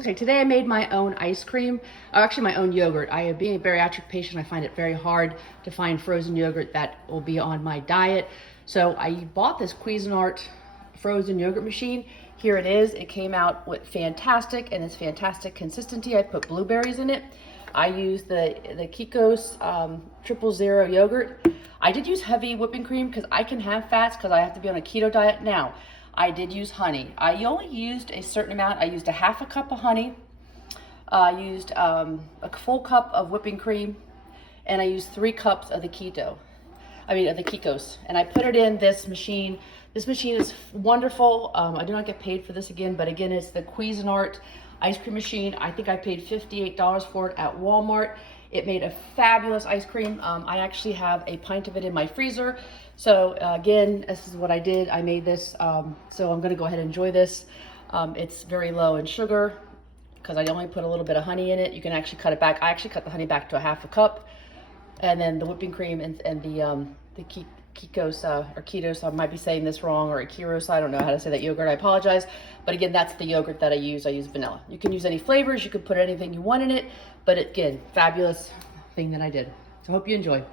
Okay, today I made my own ice cream, or actually my own yogurt. Being a bariatric patient, I find it very hard to find frozen yogurt that will be on my diet. So I bought this Cuisinart frozen yogurt machine. Here it is. It came out with fantastic, and it's fantastic consistency. I put blueberries in it. I used the Kikos 000 yogurt. I did use heavy whipping cream because I can have fats because I have to be on a keto diet now. I did use honey. I only used a certain amount. I used a half a cup of honey. I used a full cup of whipping cream, and I used 3 cups of the Kikos. And I put it in this machine. This machine is wonderful. I do not get paid for this again, but again, it's the Cuisinart ice cream machine. I think I paid $58 for it at Walmart. It made a fabulous ice cream. I actually have a pint of it in my freezer. So again, this is what I did. I made this, so I'm gonna go ahead and enjoy this. It's very low in sugar because I only put a little bit of honey in it. You can actually cut it back. I actually cut the honey back to a half a cup. And then the whipping cream and the Kikos, or Ketos, I might be saying this wrong, or Akiros, I don't know how to say that yogurt, I apologize. But again, that's the yogurt that I use vanilla. You can use any flavors, you can put anything you want in it, but again, fabulous thing that I did. So I hope you enjoy.